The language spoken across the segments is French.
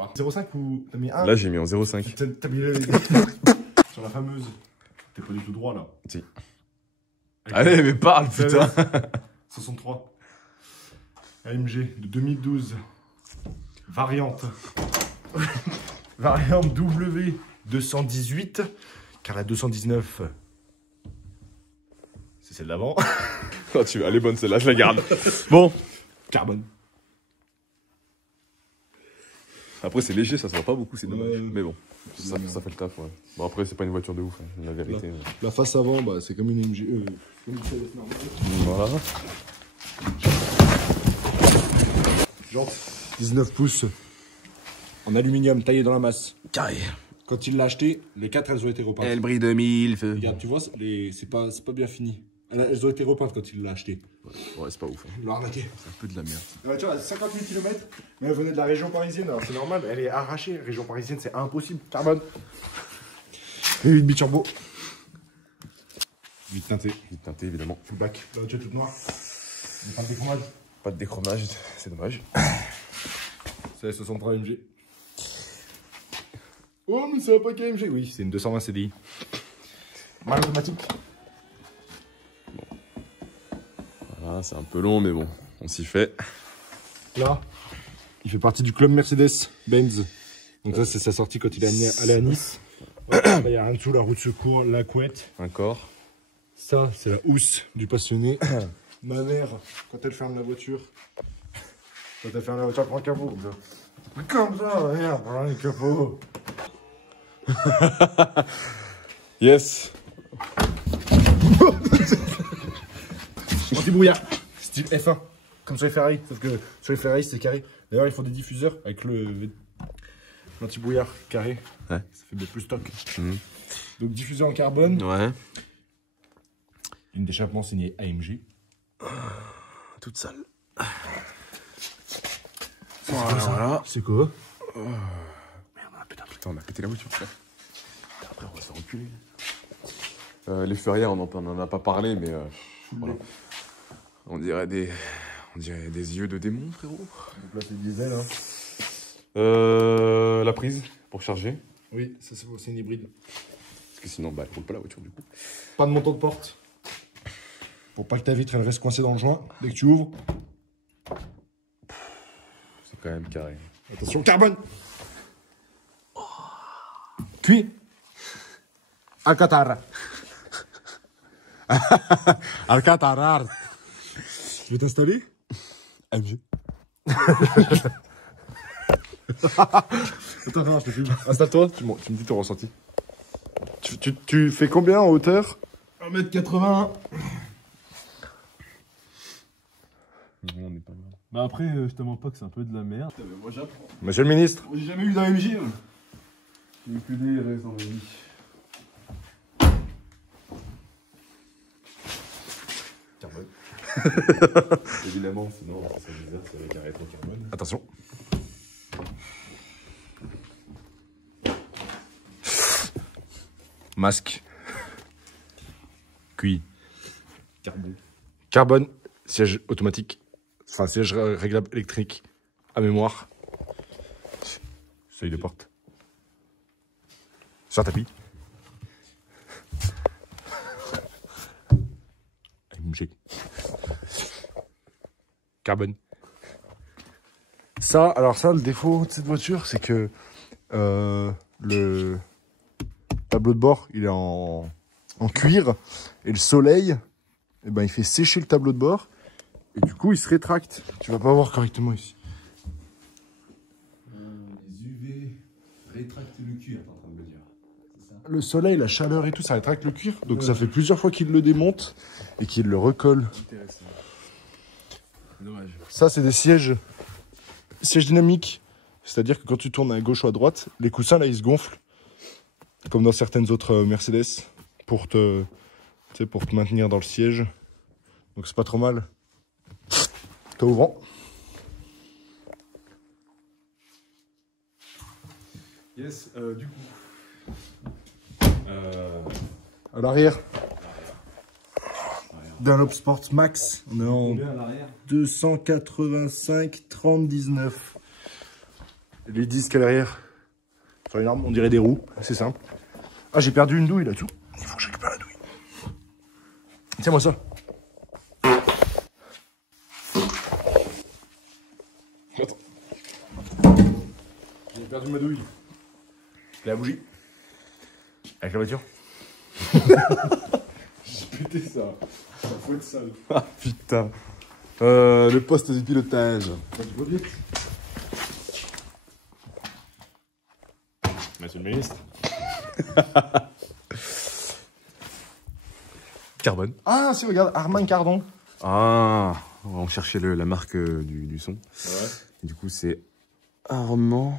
voir. 0,5 ou t'as mis 1? Là, j'ai mis en 0,5. T'as mis sur la fameuse. T'es pas du tout droit là. Si. Allez, mais parle, putain. 63. AMG de 2012. Variante. Variante W218. Car la 219, c'est celle d'avant. Oh, elle est bonne celle-là, je la garde. Bon. Carbone. Après, c'est léger, ça se voit pas beaucoup, c'est dommage. Ouais. Mais bon, ça fait le taf, ouais. Bon, après, c'est pas une voiture de ouf, hein, la vérité. La face avant, bah, c'est comme une MG. Comme une CLS normale. Voilà. Jante 19 pouces. En aluminium taillé dans la masse. Carré. Quand il l'a acheté, les 4 elles ont été repeintes. Elle brille de mille feux. Regarde, tu vois, c'est pas bien fini. Elles ont été repeintes quand il l'a acheté. Ouais, c'est pas ouf. Hein. Il l'a arnaqué. C'est un peu de la merde. La voiture a 50 000 km, mais elle venait de la région parisienne, alors c'est normal, elle est arrachée. Région parisienne, c'est impossible. Carbone. Et 8 biturbo. 8 teinté. Vite teinté, évidemment. Full black. La voiture est toute noire. Il n'y a pas de déchromage. Pas de déchromage, c'est dommage. C'est la 63 AMG. Oh, mais c'est pas KMG. Oui, c'est une 220 CDI. Mal automatique. Voilà, c'est un peu long, mais bon, on s'y fait. Là, il fait partie du club Mercedes-Benz. Donc ça, c'est sa sortie quand il est allé à Nice. Ouais, là, il y a en dessous la roue de secours, la couette. Un corps. Ça, c'est la housse du passionné. Ma mère, quand elle ferme la voiture, elle prend le capot comme ça. Comme ça, ma mère, prend le capot. Yes. Anti-brouillard, style F1, comme sur les Ferrari, sauf que sur les Ferrari c'est carré. D'ailleurs, ils font des diffuseurs avec l'anti-brouillard carré. Ouais. Ça fait plus stock. Mmh. Donc diffuseur en carbone. Ouais. Une d'échappement signée AMG. Toute sale. Voilà. C'est quoi? Merde, putain, on a pété la voiture. Après, on va se reculer. Les feux on en a pas parlé, mais voilà. On dirait des yeux de démon, frérot. Donc là, c'est diesel. Hein. La prise pour charger. Oui, ça c'est une hybride. Parce que sinon, bah, elle roule pas la voiture du coup. Pas de montant de porte. Pour pas que ta vitre elle reste coincée dans le joint. Dès que tu ouvres. C'est quand même carré. Attention, carbone. Cuit. Alcatara. Alcatara. Tu veux t'installer? AMG. Attends, je te filme. Installe-toi, tu me dis ton ressenti. Tu fais combien en hauteur? 1m80. On est pas mal. Bah après, je te mens pas que c'est un peu de la merde. Moi j'apprends. Monsieur le ministre. J'ai jamais eu d'AMG. J'ai eu que des restes dans ma vie. Carbone. Évidemment, sinon ça bizarre, c'est avec un rétro-carbone. Attention. Masque. Cuit. Carbone. Carbone. Siège automatique. Enfin, siège réglable électrique. À mémoire. Seuil de porte. Sur tapis. AMG. Carbone. Ça, alors ça, le défaut de cette voiture, c'est que le tableau de bord, il est en cuir. Et le soleil, eh ben, il fait sécher le tableau de bord. Et du coup, il se rétracte. Tu vas pas voir correctement ici. Les UV rétractent le cuir, t'es en train de me dire. C'est ça? Le soleil, la chaleur et tout, ça rétracte le cuir. Donc ça fait plusieurs fois qu'il le démonte et qu'il le recolle. Intéressant. Dommage. Ça, c'est des sièges dynamiques. C'est-à-dire que quand tu tournes à gauche ou à droite, les coussins, là, ils se gonflent. Comme dans certaines autres Mercedes. Pour te maintenir dans le siège. Donc c'est pas trop mal. T'as ouvrant. Yes, du coup. À l'arrière. Dunlop Sport Max. On est en Combien à l'arrière? 285 30 19. Les disques à l'arrière. Sur une arme, on dirait des roues. C'est simple. Ah, j'ai perdu une douille là-dessous. Il faut que je récupère la douille. Tiens-moi ça. Attends. J'ai perdu ma douille. La bougie. Avec la voiture. J'ai pété ça. Ça faut être sale. Ah putain. Le poste de pilotage. Monsieur le ministre. Carbone. Ah, si, regarde, Armand Cardon. Ah, on cherchait la marque du son. Ouais. Et du coup, c'est Armand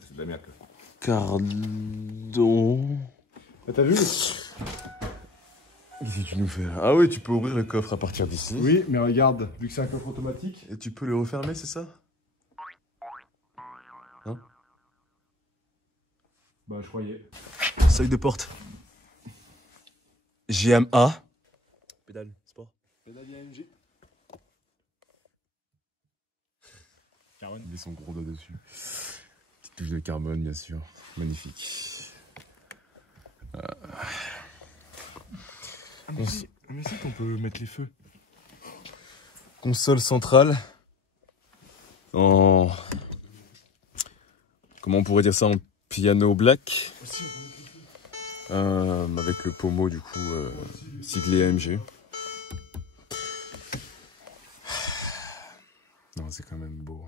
C'est de la merde, quoi. Cardon. Ah, t'as vu? Qu'est-ce que tu nous fais? Ah oui, tu peux ouvrir le coffre à partir d'ici. Oui, mais regarde, vu que c'est un coffre automatique. Et tu peux le refermer, c'est ça? Hein? Bah, je croyais. Seuil de porte. GMA. Pédale, sport. Pédale IMG. Carbone. Il met son gros doigt dessus. Petite touche de carbone, bien sûr. Magnifique. Mais si qu'on peut mettre les feux. Console centrale. En... Comment on pourrait dire ça? En piano black. Avec le pommeau, du coup, siglé AMG. Non, c'est quand même beau.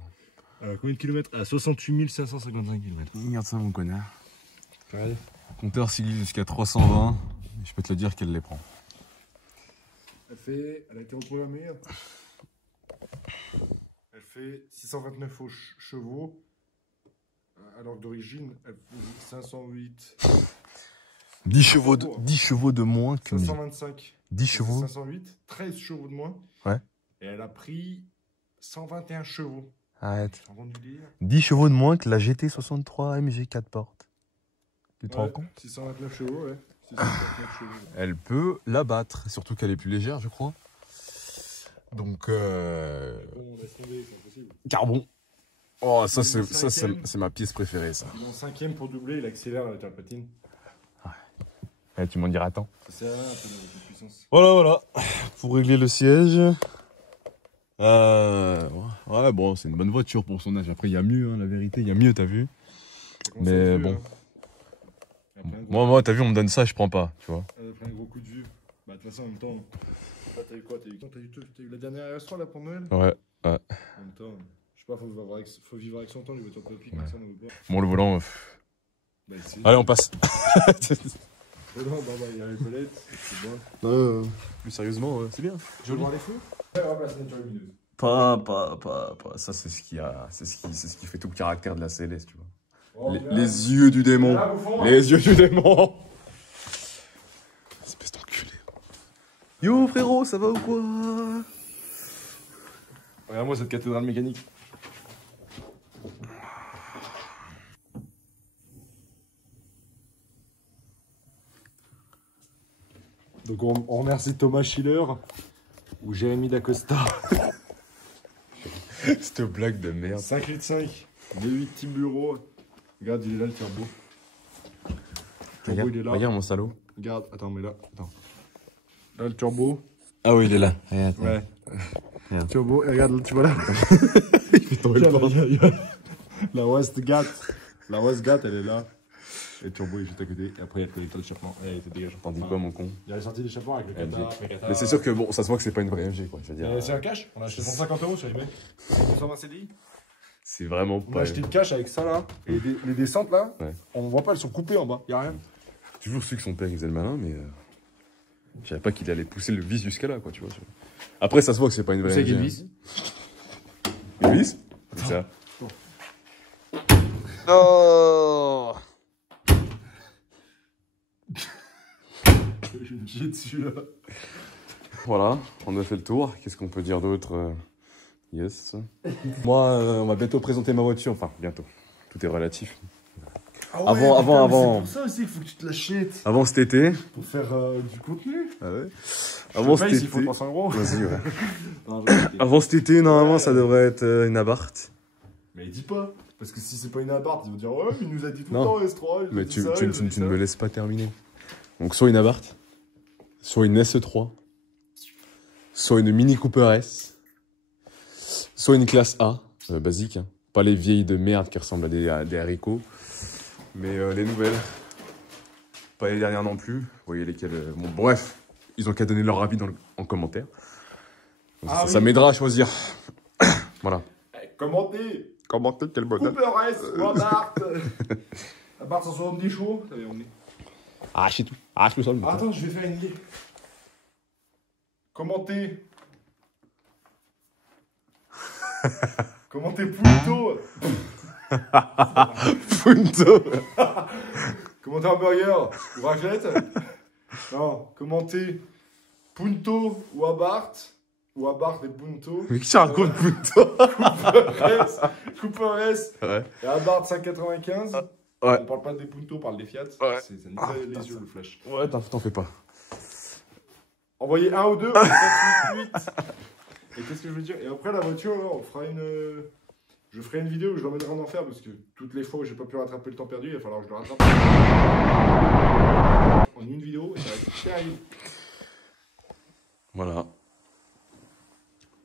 Combien de kilomètres? À 68 555 km. Regarde ça, mon connard. Regardez. Compteur siglé jusqu'à 320. Je peux te le dire qu'elle les prend. Elle a été reprogrammée. Elle fait 629 chevaux. Alors que d'origine, elle faisait 508. 10 chevaux de moins que 525. 10 chevaux. 508. 13 chevaux de moins. Ouais. Et elle a pris 121 chevaux. Arrête. T'as entendu dire? 10 chevaux de moins que la GT63 AMG 4 portes. Tu te rends compte? 629 chevaux, ouais. 629 chevaux. Elle peut la battre, surtout qu'elle est plus légère, je crois. Donc, Bon, on laisse tomber, c'est impossible. carbon. Oh, ça c'est ma pièce préférée, ça. Il est en cinquième pour doubler, il accélère avec la patine. Eh, tu m'en diras tant. Ça sert à rien un peu de puissance. Voilà. Pour régler le siège. Ouais, bon, c'est une bonne voiture pour son âge. Après, il y a mieux, hein, la vérité, il y a mieux, t'as vu. Mais bon. Moi, t'as vu, on me donne ça, je prends pas, tu vois. Elle a pris un gros coup de vue. Bah, de toute façon, en même temps. Là, t'as eu quoi? T'as eu la dernière RS3 là pour Noël? Ouais. En même temps, je sais pas, faut vivre avec son temps, les voitures de papy, comme ça, on veut pas. Bon, le volant. Bah, Allez, on passe. Non, bah, il y a les palettes, c'est bon. Plus sérieusement, c'est bien. Je veux voir les feux? Ouais, la signature lumineuse. Pas. Ça, c'est ce qui fait tout le caractère de la CLS, tu vois. Oh, Les yeux du démon. Là, au fond, Les yeux du démon. Espèce d'enculé. Yo, frérot, ça va ou quoi? Regarde-moi cette cathédrale mécanique. Donc on remercie Thomas Schiller ou Jérémy Dacosta. Cette blague de merde. 5 litres 5, V8 Team Bureau. Regarde, il est là le turbo. Le turbo, il est là. Regarde mon salaud. Regarde, attends, mais là, attends. Là, le turbo. Ah oui, il est là. Regarde. Ouais. Regarde. Turbo, et regarde, tu vois là. Il fait tomber le porte. La Westgat. La Westgat, elle est là. Et le turbo est juste à côté. Et après, il y a le connecteur d'échappement. Et il te dégage. T'en dis quoi, mon con? Il y a les sorties d'échappement avec le MG. Qatar. Mais c'est sûr que bon, ça se voit que c'est pas une vraie MG, quoi. Je veux dire. C'est un cash. On a acheté 150 € sur eBay. C'est une 120 CDI. C'est vraiment On a pas. acheté le cash avec ça là. Et les descentes là, Ouais. on voit pas, elles sont coupées en bas. Y a rien. J'ai toujours su que son père il faisait le malin, mais je savais pas qu'il allait pousser le vis jusqu'à là, quoi, tu vois. Après, ça se voit que c'est pas une vraie C'est MG. qu'il hein. vise. Il vise? C'est ça. Oh. Je vais me chier dessus là. Voilà, on a fait le tour. Qu'est-ce qu'on peut dire d'autre? Yes. Moi, on va bientôt présenter ma voiture. Enfin, bientôt. Tout est relatif. Ah Avant. C'est pour ça aussi qu'il faut que tu te l'achètes. Avant cet été. Pour faire du contenu. Ah ouais. Avant cet été. S'il faut 300 €. Vas-y, ouais. Non, Avant cet été, normalement, ça devrait être une Abarth. Mais dis pas. Parce que si c'est pas une Abarth, ils vont dire ouais, il nous a dit tout le Non. temps S3. Mais tu ne me laisses pas terminer. Donc soit une Abarth, soit une SE3, soit une Mini Cooper S, soit une classe A, basique, hein. Pas les vieilles de merde qui ressemblent à des haricots, mais les nouvelles. Pas les dernières non plus. Vous voyez lesquelles. Bon, bref, ils ont qu'à donner leur avis en commentaire. Donc, ça m'aidera à choisir. Voilà. Commentez. Commentez quel modèle. Cooper S ou Abarth. Abarth 170 chevaux. Allez, on est. Arrachez tout. Arrache le sol. Attends, je vais faire une idée. Commentez. Commentez Punto. Punto. Commentez hamburger ou raclette. Non, commentez Punto ou Abarth. Ou Abarth et Punto. Mais qui raconte Punto? Cooper S. Ouais. Et Abarth 595. Ouais. On parle pas des Punto, on parle des Fiat. Ouais. Ça nous fait les yeux le flash. Ouais, t'en fais pas. Envoyez un ou deux, 4, 8, 8. Et qu'est-ce que je veux dire? Et après la voiture, là, on fera une. Je ferai une vidéo où je l'emmènerai en enfer parce que toutes les fois où j'ai pas pu rattraper le temps perdu, il va falloir que je le rattrape. En une vidéo, et ça va être terrible. Voilà.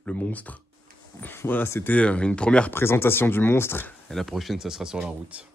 Le monstre. Voilà, c'était une première présentation du monstre. Et la prochaine, ça sera sur la route.